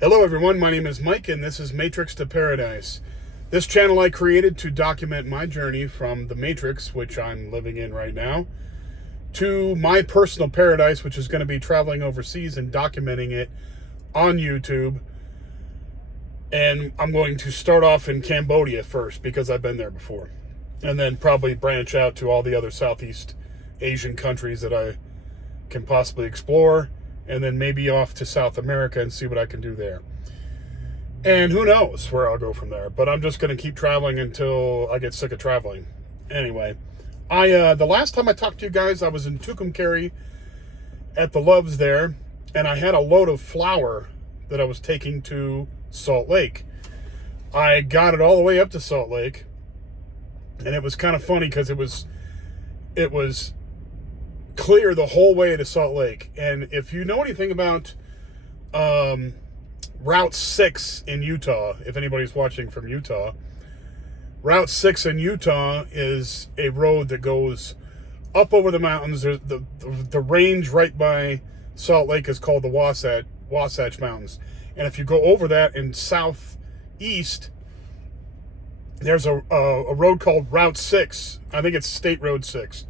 Hello everyone, my name is Mike and this is Matrix to Paradise. This channel I created to document my journey from the Matrix, which I'm living in right now, to my personal paradise, which is going to be traveling overseas and documenting it on YouTube. And I'm going to start off in Cambodia first because I've been there before. And then probably branch out to all the other Southeast Asian countries that I can possibly explore. And then maybe off to South America and see what I can do there. And who knows where I'll go from there. But I'm just going to keep traveling until I get sick of traveling. Anyway, the last time I talked to you guys, I was in Tucumcari at the Loves there. And I had a load of flour that I was taking to Salt Lake. I got it all the way up to Salt Lake. And it was kind of funny because it was clear the whole way to Salt Lake. And if you know anything about Route 6 in Utah, if anybody's watching from Utah, Route 6 in Utah is a road that goes up over the mountains. The range right by Salt Lake is called the Wasatch Mountains. And if you go over that in southeast, there's a road called Route 6. I think it's State Road 6.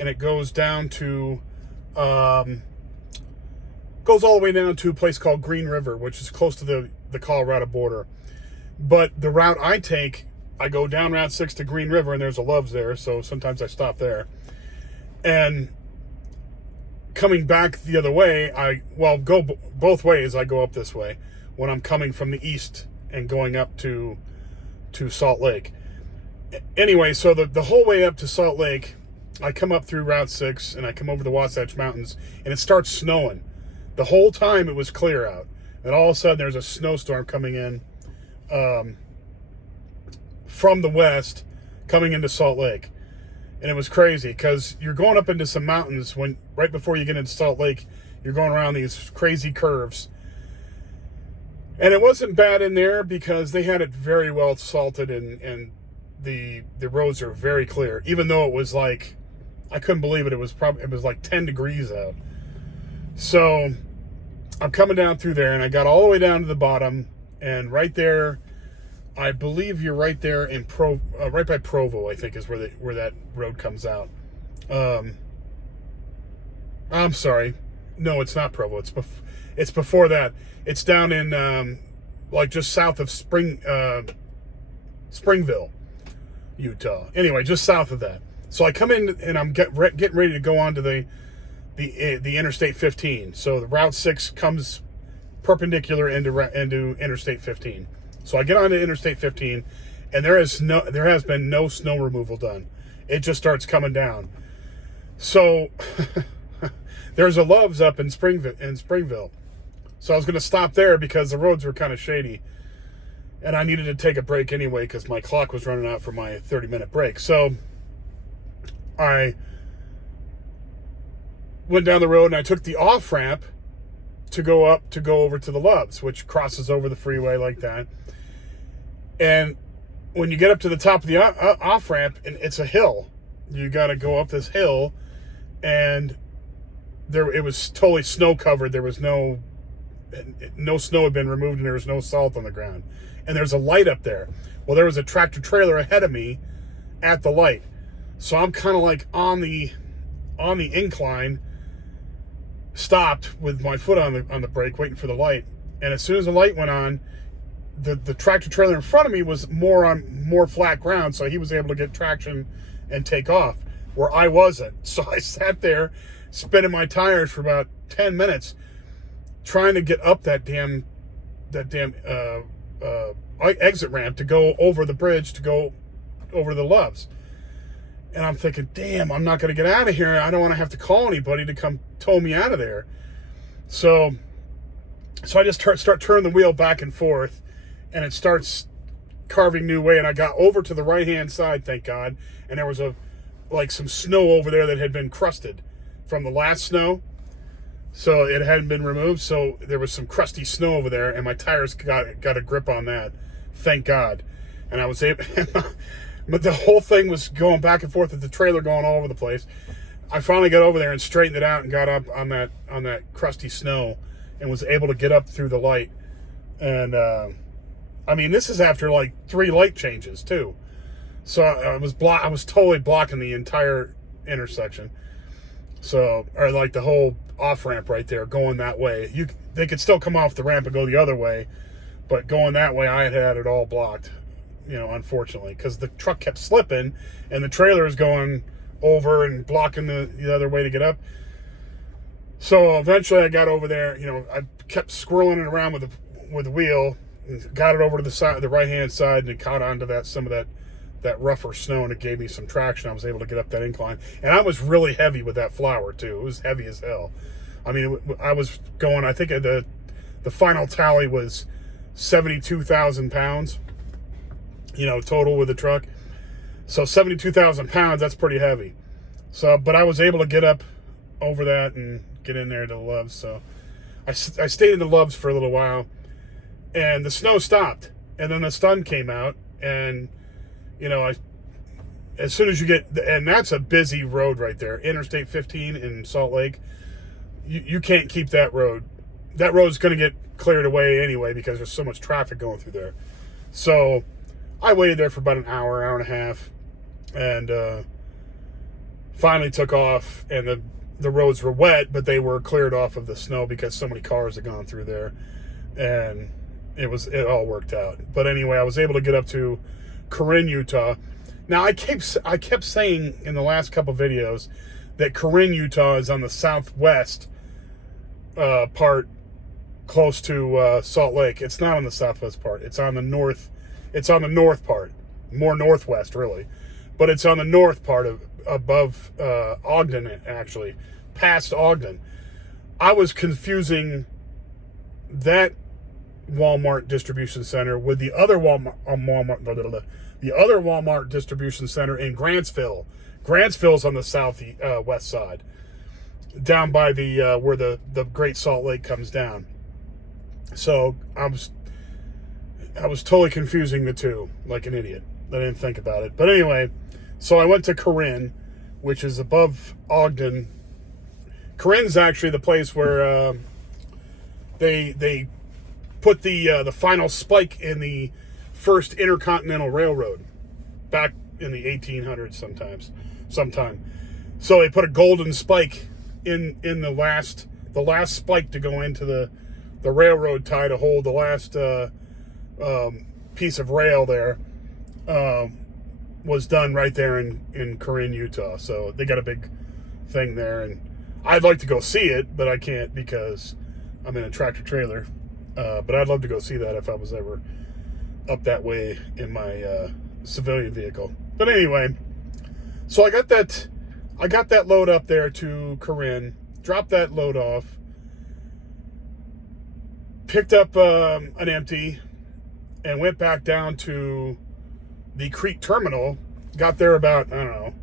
And it goes down to, goes all the way down to a place called Green River, which is close to the Colorado border. But the route I take, I go down Route 6 to Green River, and there's a Loves there, so sometimes I stop there. And coming back the other way, go both ways. I go up this way when I'm coming from the east and going up to Salt Lake. Anyway, so the whole way up to Salt Lake, I come up through Route 6 and I come over the Wasatch Mountains and it starts snowing. The whole time it was clear out. And all of a sudden there's a snowstorm coming in from the west coming into Salt Lake. And it was crazy because you're going up into some mountains right before you get into Salt Lake, you're going around these crazy curves. And it wasn't bad in there because they had it very well salted and the roads are very clear, even though it was like, I couldn't believe it. It was like 10 degrees out. So I'm coming down through there and I got all the way down to the bottom, and right there, I believe you're right there in right by Provo, I think is where that road comes out. I'm sorry. No, it's not Provo. It's before that. It's down in like just south of Springville, Utah. Anyway, just south of that. So I come in and I'm getting ready to go on to the Interstate 15. So the Route 6 comes perpendicular into Interstate 15. So I get onto Interstate 15, and there has been no snow removal done. It just starts coming down. So there's a Loves up in Springville. So I was going to stop there because the roads were kind of shady. And I needed to take a break anyway because my clock was running out for my 30-minute break. So I went down the road and I took the off-ramp to go over to the Loves, which crosses over the freeway like that. And when you get up to the top of the off-ramp, and it's a hill, you got to go up this hill, and it was totally snow-covered. There was no snow had been removed, and there was no salt on the ground. And there's a light up there. Well, there was a tractor trailer ahead of me at the light. So I'm kind of like on the incline, stopped with my foot on the brake, waiting for the light. And as soon as the light went on, the tractor trailer in front of me was more flat ground, so he was able to get traction and take off, where I wasn't. So I sat there spinning my tires for about 10 minutes trying to get up that damn exit ramp to go over the bridge to go over the Loves. And I'm thinking, damn, I'm not going to get out of here. I don't want to have to call anybody to come tow me out of there. So I just start turning the wheel back and forth, and it starts carving new way. And I got over to the right-hand side, thank God. And there was some snow over there that had been crusted from the last snow. So it hadn't been removed. So there was some crusty snow over there, and my tires got a grip on that. Thank God. And I was able, but the whole thing was going back and forth with the trailer going all over the place. I finally got over there and straightened it out and got up on that crusty snow and was able to get up through the light And, I mean, this is after like 3 light changes too. So I was totally blocking the entire intersection. So, or like the whole off ramp right there going that way. They could still come off the ramp and go the other way, but going that way, I had it all blocked, unfortunately, because the truck kept slipping and the trailer is going over and blocking the other way to get up. So eventually I got over there, I kept squirreling it around with the wheel and got it over to the side, the right-hand side, and it caught onto some of that rougher snow, and it gave me some traction. I was able to get up that incline. And I was really heavy with that flour, too. It was heavy as hell. I mean, I was going, I think the final tally was 72,000 pounds, total with the truck. So 72,000 pounds, that's pretty heavy. So, but I was able to get up over that and get in there to the Loves. So I stayed in the Loves for a little while, and the snow stopped. And then the sun came out, and as soon as you get, and that's a busy road right there, Interstate 15 in Salt Lake. You can't keep that road. That road's going to get cleared away anyway because there's so much traffic going through there. So I waited there for about an hour and a half, and finally took off. And the roads were wet, but they were cleared off of the snow because so many cars had gone through there, and it all worked out. But anyway, I was able to get up to Corinne, Utah. Now I kept saying in the last couple videos that Corinne, Utah is on the southwest part, close to Salt Lake. It's not on the southwest part. It's on the north. It's on the north part, more northwest really, but it's on the north part above Ogden, actually, past Ogden. I was confusing that Walmart distribution center with the other the other Walmart distribution center in Grantsville. Grantsville's on the southwest side, down by the where the Great Salt Lake comes down. So I was totally confusing the two like an idiot. I didn't think about it. But anyway, so I went to Corinne, which is above Ogden. Corinne's actually the place where they put the final spike in the first Intercontinental Railroad back in the 1800s sometime. So they put a golden spike in the last spike to go into the railroad tie to hold the last piece of rail there, was done right there in Corinne, Utah. So they got a big thing there, and I'd like to go see it, but I can't because I'm in a tractor trailer. But I'd love to go see that if I was ever up that way in my civilian vehicle. But anyway, so I got that load up there to Corinne, dropped that load off, picked up an empty, and went back down to the Crete terminal. Got there about, I don't know,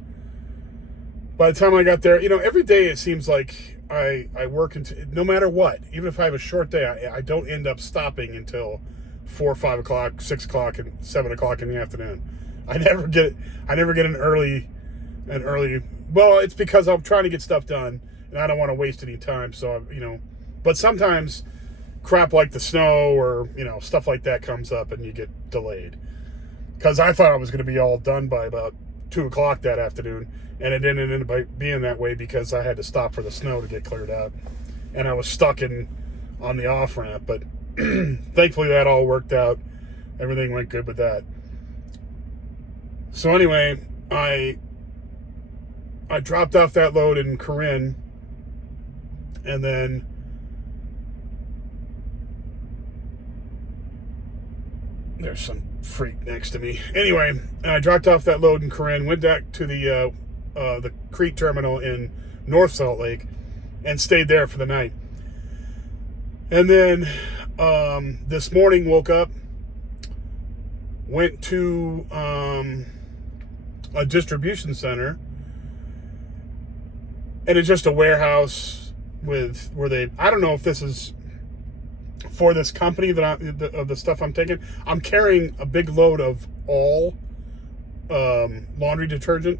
by the time I got there, every day it seems like I work no matter what, even if I have a short day, I don't end up stopping until 4 or 5 o'clock, 6 o'clock, and 7 o'clock in the afternoon. I never get an early. Well, it's because I'm trying to get stuff done and I don't want to waste any time. So but sometimes crap like the snow or stuff like that comes up and you get delayed. Because I thought I was going to be all done by about 2 o'clock that afternoon, and it didn't end up being that way because I had to stop for the snow to get cleared out, and I was stuck on the off ramp. But thankfully that all worked out. Everything went good with that. So anyway, I dropped off that load in Corinne, and then there's some freak next to me. Anyway, I dropped off that load in Corinne, went back to the Crete terminal in North Salt Lake, and stayed there for the night. And then this morning woke up, went to a distribution center, and it's just a warehouse I don't know if this is for this company of the stuff I'm taking. I'm carrying a big load of all laundry detergent.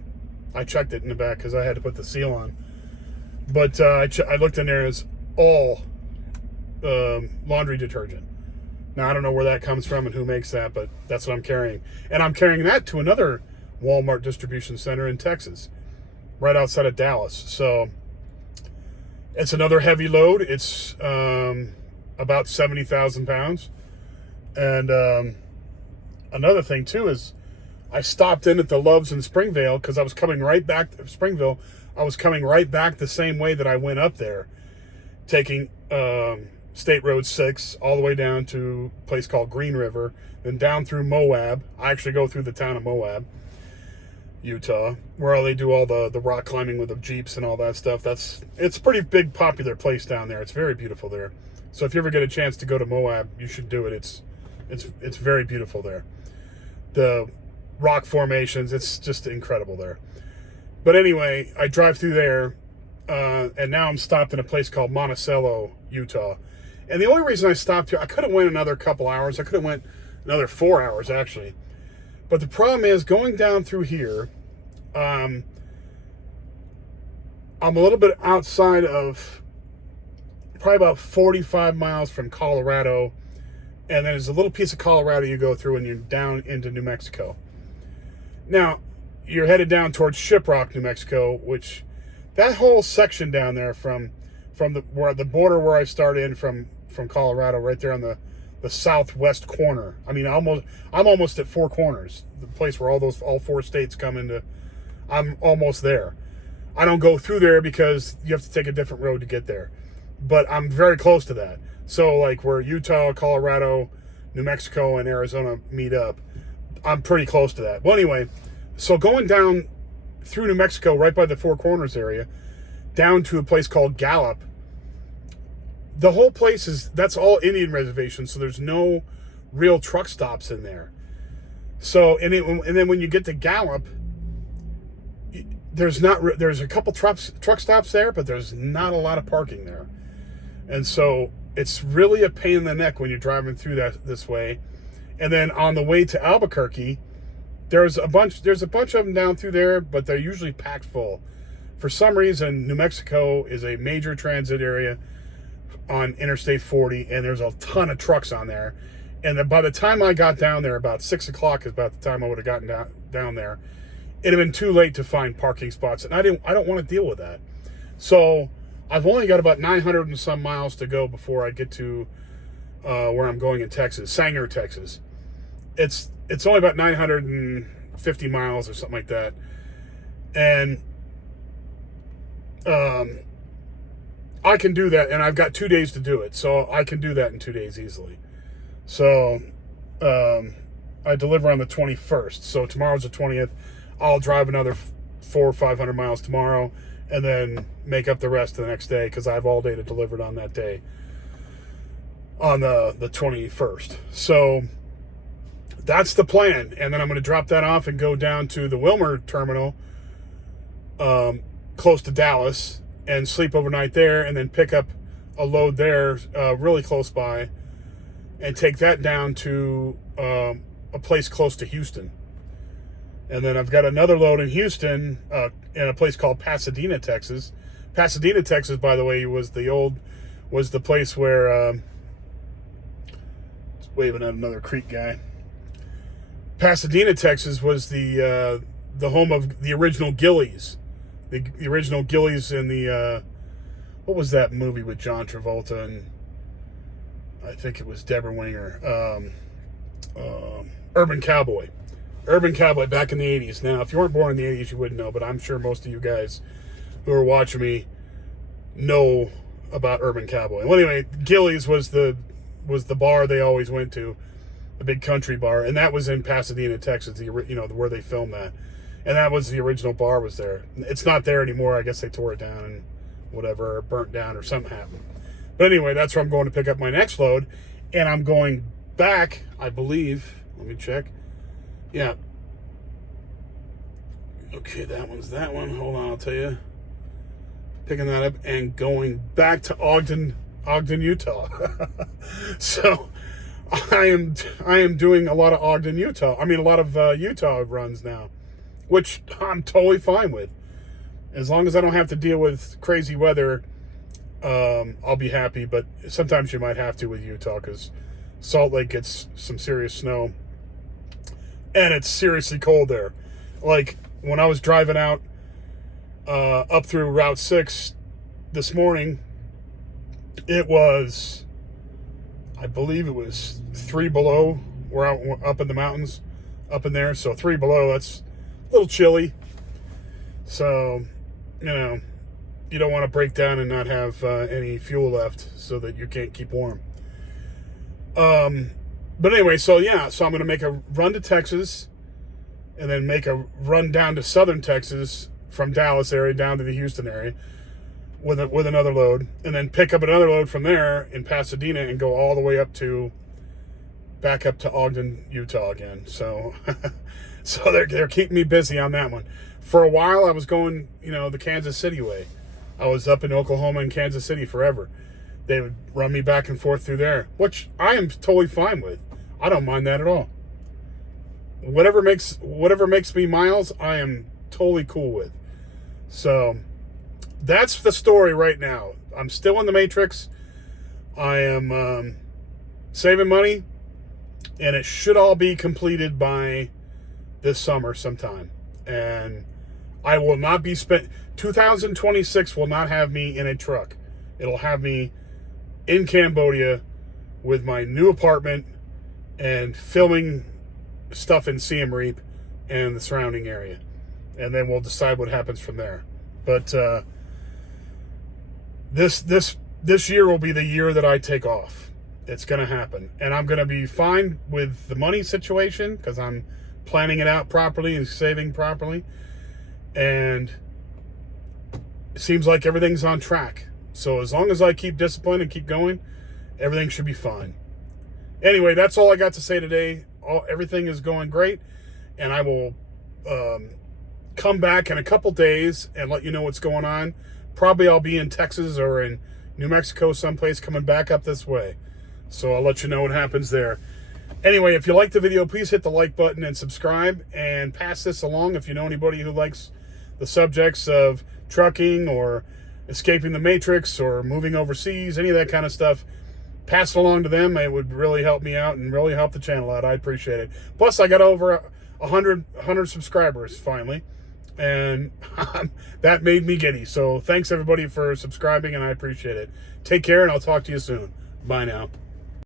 I checked it in the back because I had to put the seal on. But I looked in there as all laundry detergent. Now, I don't know where that comes from and who makes that, but that's what I'm carrying. And I'm carrying that to another Walmart distribution center in Texas, right outside of Dallas. So it's another heavy load. It's about 70,000 pounds. And another thing, too, is I stopped in at the Loves in Springvale because I was coming right back to Springville. I was coming right back the same way that I went up there, taking State Road 6 all the way down to a place called Green River, then down through Moab. I actually go through the town of Moab, Utah, where they do all the rock climbing with the Jeeps and all that stuff. It's a pretty big, popular place down there. It's very beautiful there. So if you ever get a chance to go to Moab, you should do it. It's very beautiful there. The rock formations, it's just incredible there. But anyway, I drive through there, and now I'm stopped in a place called Monticello, Utah. And the only reason I stopped here, I could have went another couple hours. I could have went another 4 hours, actually. But the problem is, going down through here, I'm a little bit outside of, probably about 45 miles from Colorado. And there's a little piece of Colorado you go through, and you're down into New Mexico. Now, you're headed down towards Shiprock, New Mexico, which that whole section down there from the border where I start in from Colorado, right there on the southwest corner. I mean, I'm almost at Four Corners, the place where all four states come into. I'm almost there. I don't go through there because you have to take a different road to get there, but I'm very close to that. So, like where Utah, Colorado, New Mexico, and Arizona meet up, I'm pretty close to that. Well, anyway, so going down through New Mexico, right by the Four Corners area, down to a place called Gallup. The whole place that's all Indian reservation, so there's no real truck stops in there. So, and then when you get to Gallup, there's a couple truck stops there, but there's not a lot of parking there. And so it's really a pain in the neck when you're driving through this way. And then on the way to Albuquerque, there's a bunch of them down through there, but they're usually packed full. For some reason, New Mexico is a major transit area on Interstate 40, and there's a ton of trucks on there. And by the time I got down there, about 6 o'clock is about the time I would have gotten down there. It'd have been too late to find parking spots, and I don't want to deal with that. So I've only got about 900 and some miles to go before I get to where I'm going in Texas, Sanger, Texas. It's only about 950 miles or something like that. And I can do that, and I've got 2 days to do it, so I can do that in 2 days easily. So I deliver on the 21st, so tomorrow's the 20th. I'll drive another 400 or 500 miles tomorrow, and then make up the rest the next day, because I have all day to deliver it on that day, on the 21st. So that's the plan. And then I'm going to drop that off and go down to the Wilmer terminal, close to Dallas, and sleep overnight there, and then pick up a load there, really close by, and take that down to a place close to Houston. And then I've got another load in Houston, in a place called Pasadena, Texas. Pasadena, Texas, by the way, was the place where waving at another Creek guy. Pasadena, Texas was the home of the original Gillies. The original Gillies in the what was that movie with John Travolta and I think it was Deborah Winger, Urban Cowboy. Urban Cowboy back in the 80s. Now, if you weren't born in the 80s, you wouldn't know, but I'm sure most of you guys who are watching me know about Urban Cowboy. Well, anyway, Gillies was the bar they always went to, the big country bar, and that was in Pasadena, Texas, where they filmed that. And that was the original bar was there. It's not there anymore. I guess they tore it down and whatever, or burnt down or something happened. But anyway, that's where I'm going to pick up my next load. And I'm going back, I believe. Let me check. Yeah. Okay, that one's that one. Hold on, I'll tell you. Picking that up and going back to Ogden, Utah. So I am doing a lot of Ogden, Utah. I mean, a lot of Utah runs now, which I'm totally fine with. As long as I don't have to deal with crazy weather, I'll be happy. But sometimes you might have to with Utah because Salt Lake gets some serious snow. And it's seriously cold there. Like, when I was driving out up through Route 6 this morning, it was, I believe it was 3 below. We're out up in the mountains, up in there. So 3 below, that's a little chilly. So, you know, you don't want to break down and not have any fuel left so that you can't keep warm. But anyway, so yeah, so I'm going to make a run to Texas and then make a run down to southern Texas from Dallas area down to the Houston area with another load, and then pick up another load from there in Pasadena and go all the way back up to Ogden, Utah again. So, so they're keeping me busy on that one. For a while, I was going, the Kansas City way. I was up in Oklahoma and Kansas City forever. They would run me back and forth through there, which I am totally fine with. I don't mind that at all. Whatever makes me miles, I am totally cool with. So that's the story right now. I'm still in the Matrix. I am saving money, and it should all be completed by this summer sometime. And I will not be 2026 will not have me in a truck. It'll have me in Cambodia with my new apartment and filming stuff in Siem Reap and the surrounding area. And then we'll decide what happens from there. But this year will be the year that I take off. It's going to happen. And I'm going to be fine with the money situation because I'm planning it out properly and saving properly. And it seems like everything's on track. So as long as I keep disciplined and keep going, everything should be fine. Anyway, that's all I got to say today. Everything is going great. And I will come back in a couple days and let you know what's going on. Probably I'll be in Texas or in New Mexico someplace coming back up this way. So I'll let you know what happens there. Anyway, if you like the video, please hit the like button and subscribe. And pass this along if you know anybody who likes the subjects of trucking or escaping the Matrix or moving overseas, any of that kind of stuff. Pass it along to them. It would really help me out and really help the channel out. I appreciate it. Plus, I got over 100 subscribers finally, and that made me giddy. So thanks everybody for subscribing, and I appreciate it. Take care, and I'll talk to you soon. Bye now.